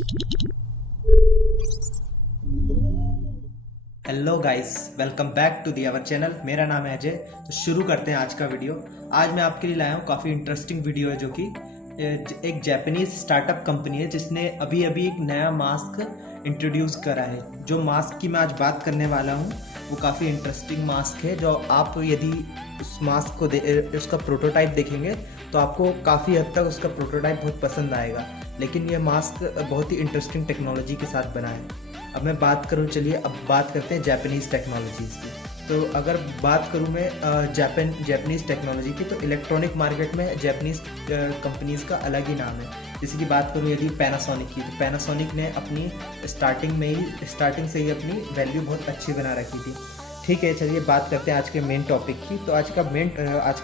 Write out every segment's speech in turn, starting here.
Hello guys, welcome back to the our channel. मेरा नाम है अजय। तो शुरू करते हैं आज का वीडियो। आज मैं आपके लिए लाया हूँ काफ़ी इंटरेस्टिंग वीडियो है, जो कि एक जापानीज स्टार्टअप कंपनी है जिसने अभी अभी एक नया मास्क इंट्रोड्यूस करा है। जो मास्क की मैं आज बात करने वाला हूँ वो काफ़ी इंटरेस्टिंग मास्क है। जो आप यदि उस मास्क को उसका प्रोटोटाइप देखेंगे तो आपको काफ़ी हद तक उसका प्रोटोटाइप बहुत पसंद आएगा। लेकिन ये मास्क बहुत ही इंटरेस्टिंग टेक्नोलॉजी के साथ बना है। अब मैं बात करूँ, चलिए अब बात करते हैं जापानीज़ टेक्नोलॉजीज़ की। तो अगर बात करूँ मैं जापानीज़ टेक्नोलॉजी की, तो इलेक्ट्रॉनिक मार्केट में जापानीज़ कंपनीज़ का अलग ही नाम है। जैसे कि बात करूँ यदि पैनासोनिक की, तो पैनासोनिक ने अपनी स्टार्टिंग से ही अपनी वैल्यू बहुत अच्छी बना रखी थी। ठीक है, चलिए बात करते हैं आज के मेन टॉपिक की। तो आज का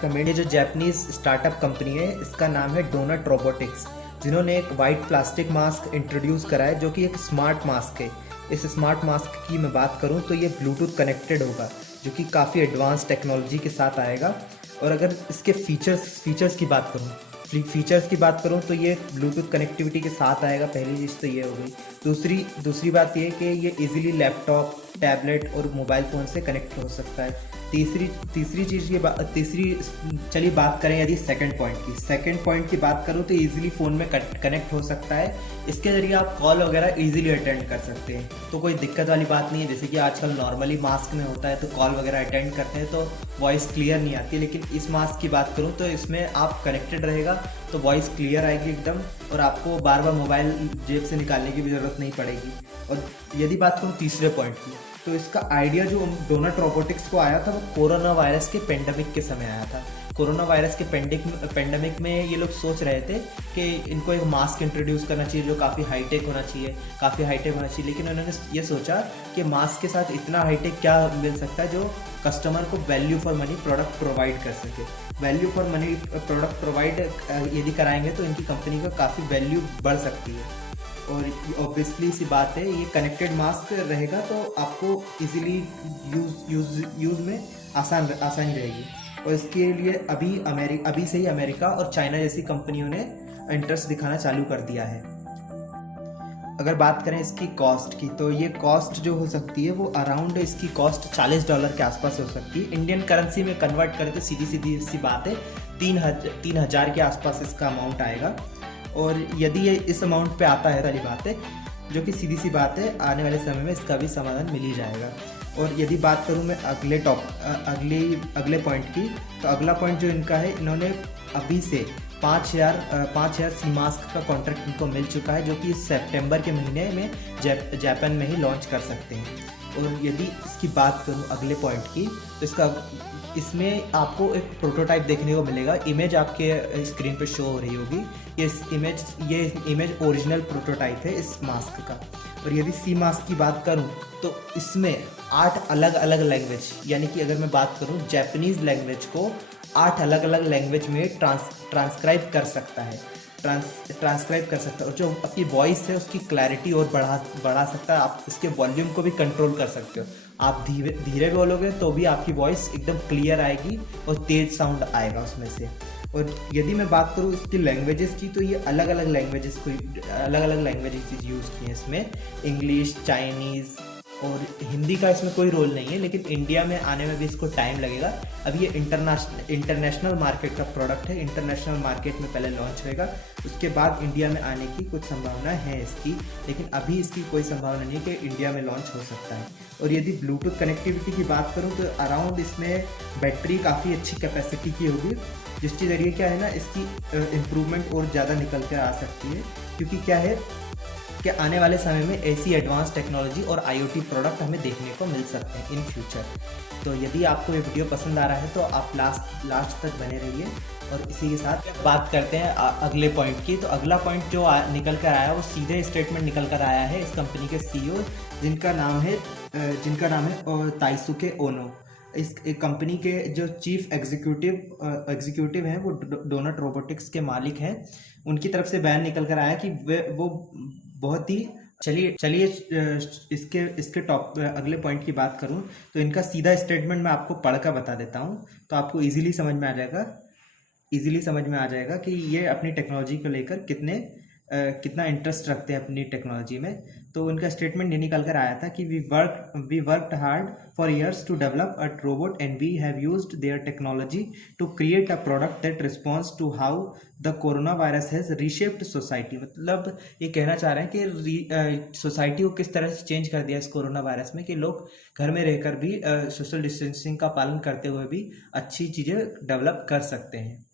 मेन ये जो जापानीज़ स्टार्टअप कंपनी है, इसका नाम है डोनट रोबोटिक्स, जिन्होंने एक वाइट प्लास्टिक मास्क इंट्रोड्यूस करा है जो कि एक स्मार्ट मास्क है। इस स्मार्ट मास्क की मैं बात करूं तो ये ब्लूटूथ कनेक्टेड होगा, जो कि काफ़ी एडवांस टेक्नोलॉजी के साथ आएगा। और अगर इसके फीचर्स की बात करूं तो ये ब्लूटूथ कनेक्टिविटी के साथ आएगा। पहली चीज़ तो ये हो गई। दूसरी बात ये कि ये इजीली लैपटॉप, टैबलेट और मोबाइल फ़ोन से कनेक्ट हो सकता है। चलिए बात करें यदि सेकंड पॉइंट की बात करूँ तो इजीली फ़ोन में कनेक्ट हो सकता है। इसके ज़रिए आप कॉल वगैरह इजीली अटेंड कर सकते हैं, तो कोई दिक्कत वाली बात नहीं है। जैसे कि आजकल नॉर्मली मास्क में होता है तो कॉल वगैरह अटेंड करते हैं तो वॉइस क्लियर नहीं आती, लेकिन इस मास्क की बात करूँ तो इसमें आप कनेक्टेड रहेगा तो वॉइस क्लियर आएगी एकदम, और आपको बार बार मोबाइल जेब से निकालने की भी ज़रूरत नहीं पड़ेगी। और यदि बात करूँ तीसरे पॉइंट की, तो इसका आइडिया जो डोनट रोबोटिक्स को आया था वो कोरोना वायरस के पेंडेमिक के समय आया था। कोरोना वायरस के पेंडेमिक में ये लोग सोच रहे थे कि इनको एक मास्क इंट्रोड्यूस करना चाहिए जो काफ़ी हाईटेक होना चाहिए। लेकिन उन्होंने ये सोचा कि मास्क के साथ इतना हाईटेक क्या मिल सकता है जो कस्टमर को value for money product provide कर सके। Value for money product provide यदि कराएंगे तो इनकी कंपनी का काफ़ी वैल्यू बढ़ सकती है। और ऑब्वियसली सी बात है, ये कनेक्टेड मास्क रहेगा तो आपको इजीली यूज़ में आसानी रहेगी। और इसके लिए अभी से ही अमेरिका और चाइना जैसी कंपनियों ने इंटरेस्ट दिखाना चालू कर दिया है। अगर बात करें इसकी कॉस्ट की, तो ये कॉस्ट जो हो सकती है वो अराउंड इसकी कॉस्ट $40 के आसपास हो सकती है। इंडियन करेंसी में कन्वर्ट करें तो सीधी सी बात है 3,000 के आसपास इसका अमाउंट आएगा। और यदि ये इस अमाउंट पे आता है, वाली बात है जो कि सीधी सी बात है, आने वाले समय में इसका भी समाधान मिल ही जाएगा। और यदि बात करूँ मैं अगले पॉइंट की, तो अगला पॉइंट जो इनका है, इन्होंने अभी से 5,000 सी मास्क का कॉन्ट्रैक्ट इनको मिल चुका है, जो कि सितंबर के महीने में जापान में ही लॉन्च कर सकते हैं। और यदि इसकी बात करूँ अगले पॉइंट की, तो इसमें आपको एक प्रोटोटाइप देखने को मिलेगा। इमेज आपके स्क्रीन पे शो हो रही होगी। ये इमेज ओरिजिनल प्रोटोटाइप है इस मास्क का। और यदि सी मास्क की बात करूं तो इसमें 8 अलग अलग लैंग्वेज, यानी कि अगर मैं बात करूं जापानीज़ लैंग्वेज को 8 अलग अलग लैंग्वेज में ट्रांसक्राइब कर सकता है। और जो आपकी वॉइस है उसकी क्लैरिटी और बढ़ा सकता है। आप उसके वॉल्यूम को भी कंट्रोल कर सकते हो। आप धीरे बोलोगे तो भी आपकी वॉइस एकदम क्लियर आएगी और तेज साउंड आएगा उसमें से। और यदि मैं बात करूँ इसकी लैंग्वेजेस की, तो ये अलग अलग लैंग्वेजेस यूज़ किए हैं इसमें। इंग्लिश, चाइनीज़ और हिंदी का इसमें कोई रोल नहीं है, लेकिन इंडिया में आने में भी इसको टाइम लगेगा। अभी ये इंटरनेशनल मार्केट का प्रोडक्ट है। इंटरनेशनल मार्केट में पहले लॉन्च होएगा, उसके बाद इंडिया में आने की कुछ संभावना है इसकी, लेकिन अभी इसकी कोई संभावना नहीं है कि इंडिया में लॉन्च हो सकता है। और यदि ब्लूटूथ कनेक्टिविटी की बात करूँ तो अराउंड इसमें बैटरी काफ़ी अच्छी कैपेसिटी की होगी, जिसके ज़रिए क्या है ना, इसकी इम्प्रूवमेंट और ज़्यादा निकल कर आ सकती है। क्योंकि क्या है कि आने वाले समय में ऐसी एडवांस टेक्नोलॉजी और IoT प्रोडक्ट हमें देखने को मिल सकते हैं इन फ्यूचर। तो यदि आपको ये वीडियो पसंद आ रहा है तो आप लास्ट तक बने रहिए। और इसी के साथ बात करते हैं अगले पॉइंट की। तो अगला पॉइंट जो निकल कर आया वो सीधे स्टेटमेंट निकल कर आया है इस कंपनी के CEO, जिनका नाम है ताइसुके ओनो। इस कंपनी के जो चीफ एग्जीक्यूटिव हैं वो डोनट रोबोटिक्स के मालिक हैं। उनकी तरफ से बयान निकल कर आया कि वो बहुत ही चलिए इसके अगले पॉइंट की बात करूं तो इनका सीधा स्टेटमेंट मैं आपको पढ़कर बता देता हूं, तो आपको इजीली समझ में आ जाएगा कि ये अपनी टेक्नोलॉजी को लेकर कितने कितना इंटरेस्ट रखते हैं अपनी टेक्नोलॉजी में। तो उनका स्टेटमेंट ये निकल कर आया था कि we worked hard for years to develop a robot and we have used their technology to create a product that responds to how the corona virus has reshaped society. मतलब ये कहना चाह रहे हैं कि सोसाइटी को किस तरह से चेंज कर दिया इस कोरोना वायरस में, कि लोग घर में रहकर भी सोशल डिस्टेंसिंग का पालन करते हुए भी अच्छी चीज़ें डेवलप कर सकते हैं।